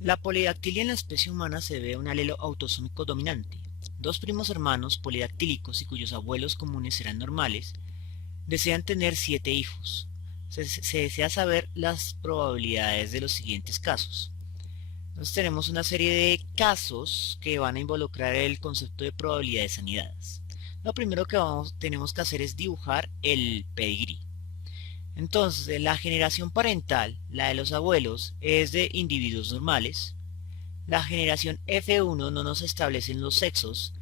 La polidactilia en la especie humana se debe a un alelo autosómico dominante. Dos primos hermanos polidactílicos y cuyos abuelos comunes eran normales desean tener 7 hijos. Se desea saber las probabilidades de los siguientes casos. Entonces tenemos una serie de casos que van a involucrar el concepto de probabilidades anidadas. Lo primero que tenemos que hacer es dibujar el pedigrí. Entonces, la generación parental, la de los abuelos, es de individuos normales. La generación F1 no nos establecen los sexos,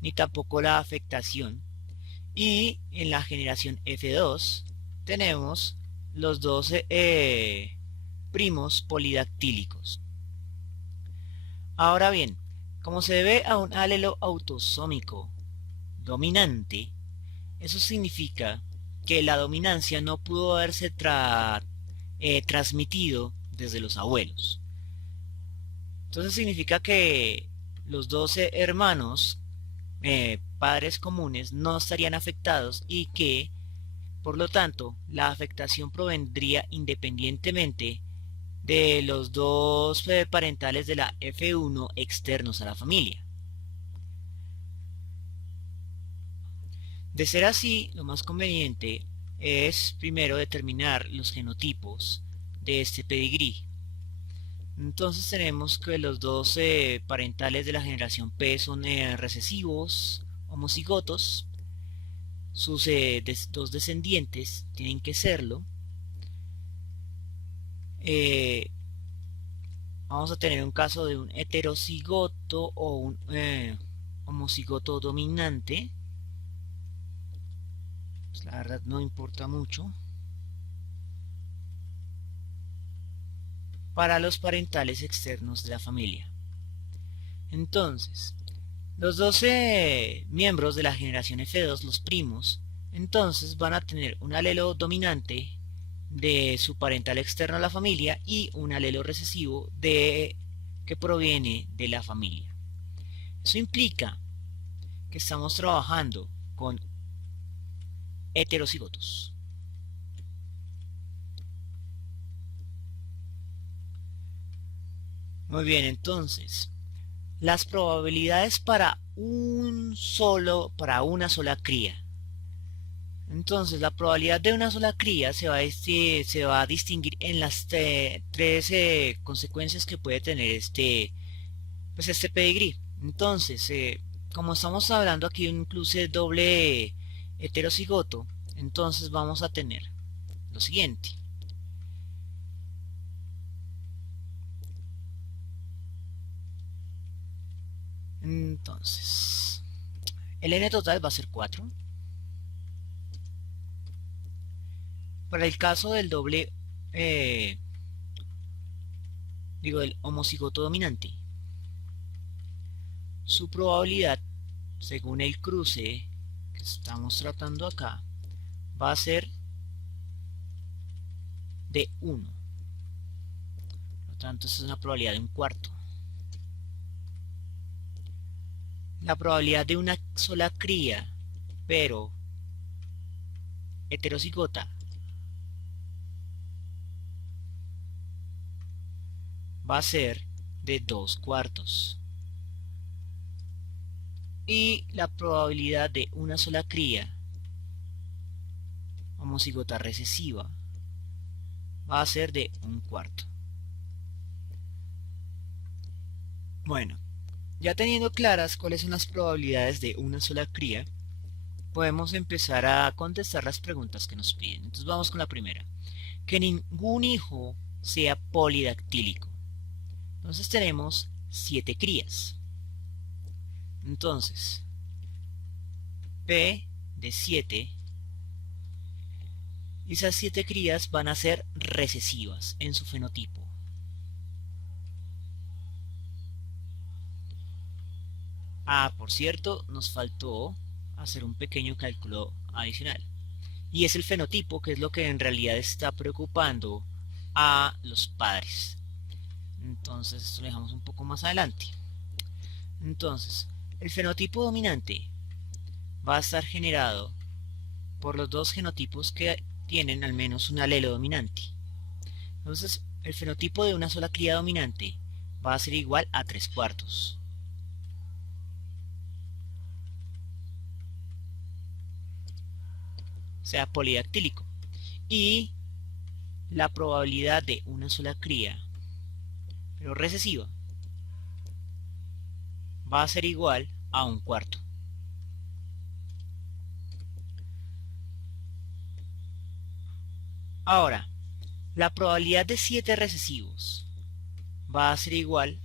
ni tampoco la afectación. Y en la generación F2 tenemos los 12 primos polidactílicos. Ahora bien, como se debe a un alelo autosómico dominante, eso significa que la dominancia no pudo haberse transmitido desde los abuelos. Entonces significa que los 12 hermanos, padres comunes, no estarían afectados y que, por lo tanto, la afectación provendría independientemente de los dos parentales de la F1 externos a la familia. De ser así, lo más conveniente es primero determinar los genotipos de este pedigrí. Entonces tenemos que los dos parentales de la generación P son recesivos, homocigotos. Sus dos descendientes tienen que serlo. Vamos a tener un caso de un heterocigoto o un homocigoto dominante. Pues la verdad no importa mucho. Para los parentales externos de la familia. Entonces, los 12 miembros de la generación F2, los primos, entonces van a tener un alelo dominante de su parental externo a la familia y un alelo recesivo que proviene de la familia. Eso implica que estamos trabajando con heterocigotos. Muy bien, entonces, las probabilidades para una sola cría. Entonces, la probabilidad de una sola cría se va a distinguir en las tres consecuencias que puede tener pues este pedigrí. Entonces, como estamos hablando aquí de un cruce doble heterocigoto, entonces vamos a tener lo siguiente. Entonces, el n total va a ser 4. Para el caso del doble, el homocigoto dominante, su probabilidad, según el cruce que estamos tratando acá, va a ser de 1. Por lo tanto, esta es una probabilidad de un cuarto. La probabilidad de una sola cría, pero heterocigota, va a ser de 2 cuartos. Y la probabilidad de una sola cría homocigota recesiva va a ser de 1/4. Bueno, ya teniendo claras cuáles son las probabilidades de una sola cría, podemos empezar a contestar las preguntas que nos piden. Entonces vamos con la primera. Que ningún hijo sea polidactílico. Entonces tenemos 7 crías. Entonces, P de 7, esas 7 crías van a ser recesivas en su fenotipo. Por cierto, nos faltó hacer un pequeño cálculo adicional. Y es el fenotipo, que es lo que en realidad está preocupando a los padres. Entonces, esto lo dejamos un poco más adelante. Entonces, el fenotipo dominante va a estar generado por los dos genotipos que tienen al menos un alelo dominante. Entonces, el fenotipo de una sola cría dominante va a ser igual a 3/4. O sea, polidactílico. Y la probabilidad de una sola cría, pero recesiva, va a ser igual a 1/4. Ahora, la probabilidad de 7 recesivos va a ser igual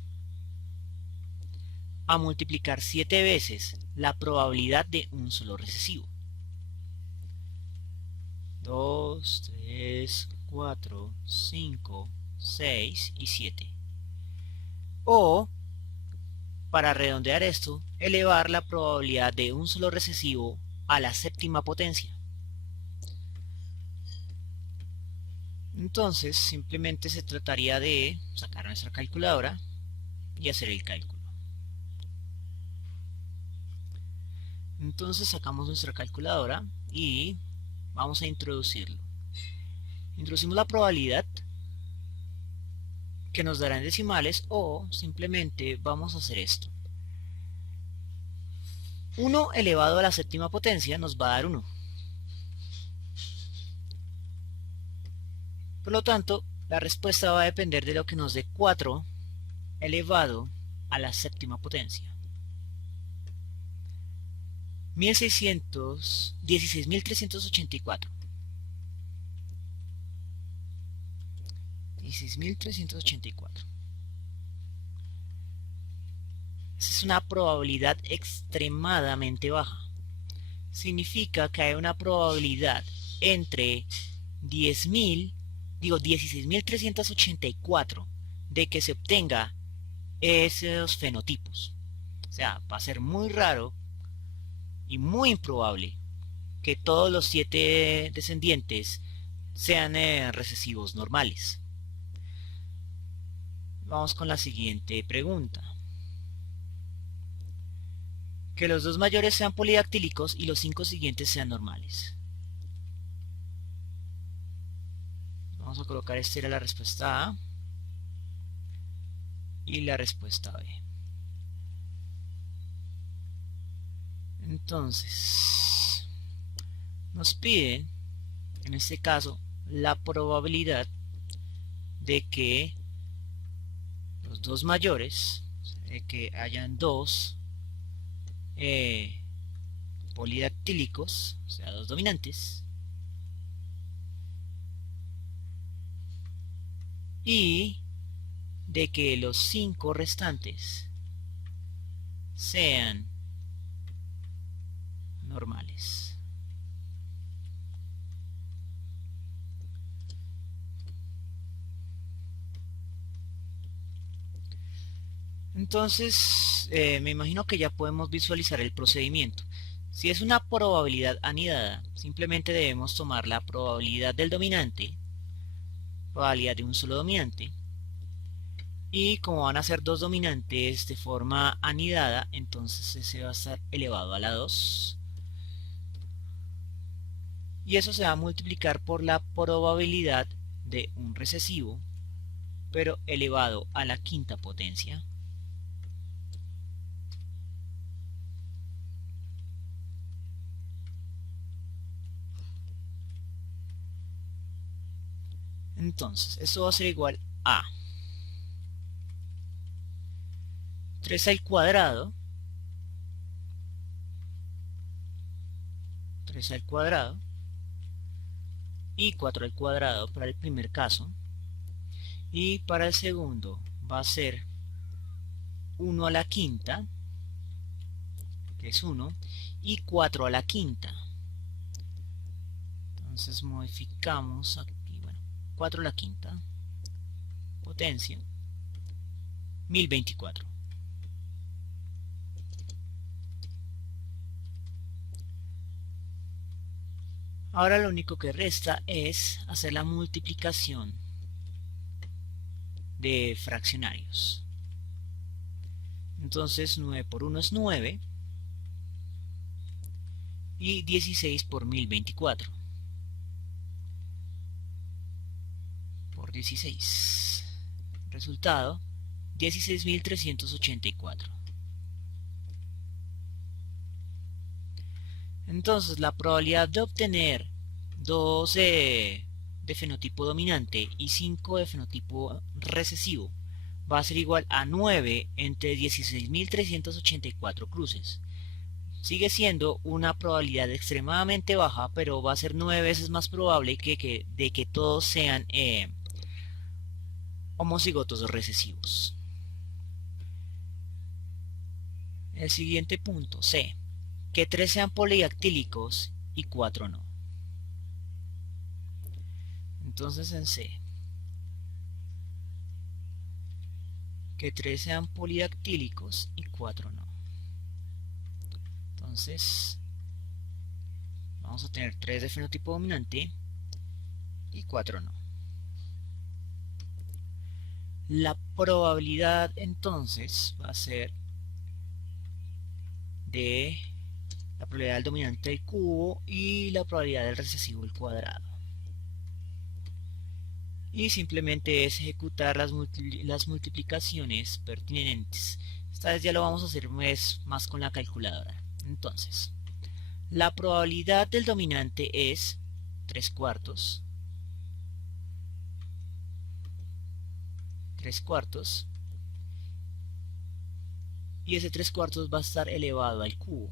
a multiplicar 7 veces la probabilidad de un solo recesivo. 2, 3, 4, 5, 6 y 7. O, para redondear esto, elevar la probabilidad de un solo recesivo a la séptima potencia. Entonces, simplemente se trataría de sacar nuestra calculadora y hacer el cálculo. Entonces sacamos nuestra calculadora y vamos a introducirlo. Introducimos la probabilidad que nos dará en decimales, o simplemente vamos a hacer esto. 1 elevado a la séptima potencia nos va a dar 1. Por lo tanto, la respuesta va a depender de lo que nos dé 4 elevado a la séptima potencia. 16.384. 16.384. Esa es una probabilidad extremadamente baja. Significa que hay una probabilidad entre 16.384 de que se obtenga esos fenotipos. O sea, va a ser muy raro y muy improbable que todos los 7 descendientes sean recesivos normales. Vamos con la siguiente pregunta. Que los 2 mayores sean polidactílicos y los 5 siguientes sean normales. Vamos a colocar, esta era la respuesta A y la respuesta B. Entonces, nos piden, en este caso, la probabilidad de que los 2 mayores, de que hayan 2 polidactílicos, o sea, 2 dominantes, y de que los 5 restantes sean normales. Entonces, me imagino que ya podemos visualizar el procedimiento. Si es una probabilidad anidada, simplemente debemos tomar la probabilidad del dominante, probabilidad de un solo dominante, y como van a ser 2 dominantes de forma anidada, entonces ese va a estar elevado a la 2. Y eso se va a multiplicar por la probabilidad de un recesivo, pero elevado a la quinta potencia. Entonces, esto va a ser igual a 3 al cuadrado, 3 al cuadrado, y 4 al cuadrado para el primer caso, y para el segundo va a ser 1 a la quinta, que es 1, y 4 a la quinta. Entonces modificamos aquí, bueno, 4 a la quinta, potencia, 1024. Ahora lo único que resta es hacer la multiplicación de fraccionarios. Entonces 9 por 1 es 9 y 16 por 1024 por 16. Resultado, 16.384. Entonces la probabilidad de obtener 12 de fenotipo dominante y 5 de fenotipo recesivo va a ser igual a 9 entre 16.384 cruces. Sigue siendo una probabilidad extremadamente baja, pero va a ser 9 veces más probable de que todos sean homocigotos o recesivos. El siguiente punto, C. Que 3 sean polidactílicos y 4 no. Entonces en C, que 3 sean polidactílicos y 4 no. Entonces vamos a tener 3 de fenotipo dominante y 4 no. La probabilidad entonces va a ser de la probabilidad del dominante al cubo y la probabilidad del recesivo al cuadrado. Y simplemente es ejecutar las multiplicaciones pertinentes. Esta vez ya lo vamos a hacer más con la calculadora. Entonces, la probabilidad del dominante es 3/4. Y ese 3/4 va a estar elevado al cubo.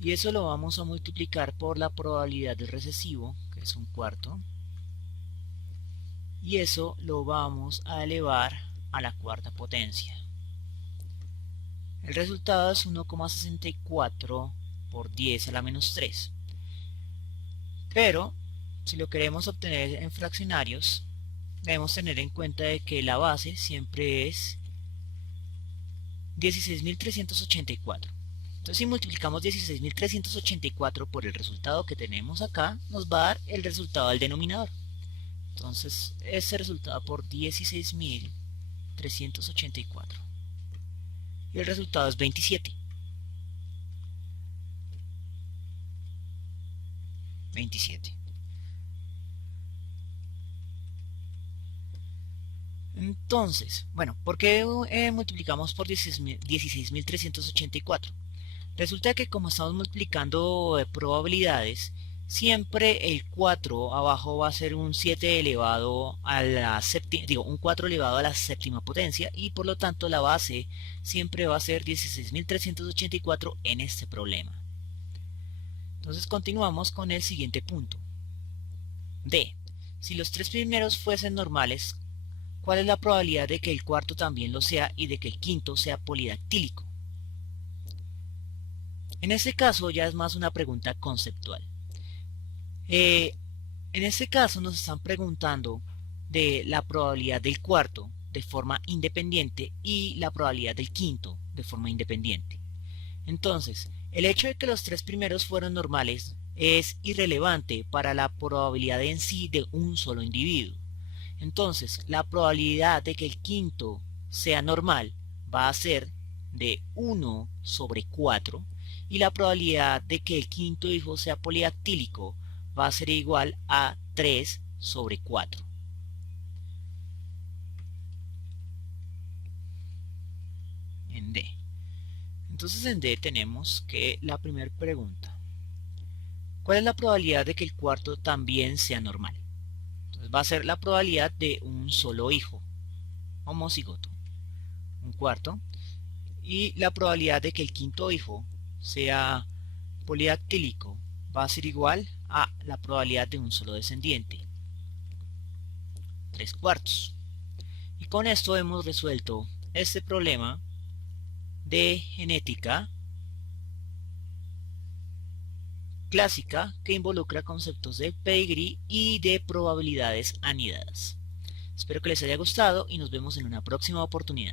Y eso lo vamos a multiplicar por la probabilidad del recesivo, que es 1/4. Y eso lo vamos a elevar a la cuarta potencia. El resultado es 1,64 por 10 a la menos 3. Pero, si lo queremos obtener en fraccionarios, debemos tener en cuenta de que la base siempre es 16.384. Entonces si multiplicamos 16.384 por el resultado que tenemos acá, nos va a dar el resultado del denominador. Entonces ese resultado por 16.384. Y el resultado es 27. 27. Entonces, bueno, ¿por qué multiplicamos por 16.384? Resulta que como estamos multiplicando probabilidades, siempre el 4 abajo va a ser un 7 elevado a la séptima, un 4 elevado a la séptima potencia, y por lo tanto la base siempre va a ser 16.384 en este problema. Entonces continuamos con el siguiente punto. D. Si los 3 primeros fuesen normales, ¿cuál es la probabilidad de que el cuarto también lo sea y de que el quinto sea polidactílico? En este caso ya es más una pregunta conceptual. En este caso nos están preguntando de la probabilidad del cuarto de forma independiente y la probabilidad del quinto de forma independiente. Entonces, el hecho de que los 3 primeros fueron normales es irrelevante para la probabilidad en sí de un solo individuo. Entonces, la probabilidad de que el quinto sea normal va a ser de 1 sobre 4, y la probabilidad de que el quinto hijo sea polidactílico va a ser igual a 3 sobre 4. En D. Entonces en D tenemos que la primera pregunta: ¿cuál es la probabilidad de que el cuarto también sea normal? Entonces va a ser la probabilidad de un solo hijo homocigoto, 1/4, y la probabilidad de que el quinto hijo sea polidactílico va a ser igual a la probabilidad de un solo descendiente, 3/4. Y con esto hemos resuelto este problema de genética clásica que involucra conceptos de pedigrí y de probabilidades anidadas. Espero que les haya gustado y nos vemos en una próxima oportunidad.